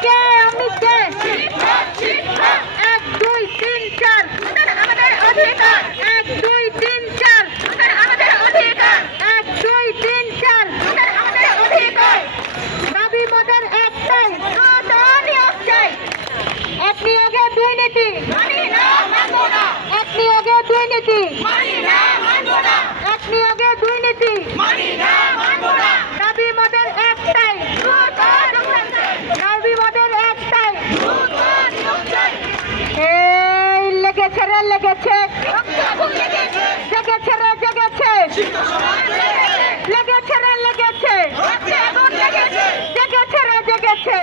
কে আমি কে 1 2 3 4 আমাদের অধিকার 1 2 3 4 আমাদের অধিকার 1 2 3 4 আমাদের অধিকার দাবি মোদের একটাই নিয়োগ চাই এক নিয়োগে দুর্নীতি মানি না মানব না এক নিয়োগে দুর্নীতি মানি না মানব না এক নিয়োগে দুর্নীতি মানি না মানব না দাবি মোদের একটাই দাবি মোদের একটাই এই লেগেছে রে লেগেছে জেগেছে রে জেগেছে লেগেছে রে লেগেছে জেগেছে রে জেগেছে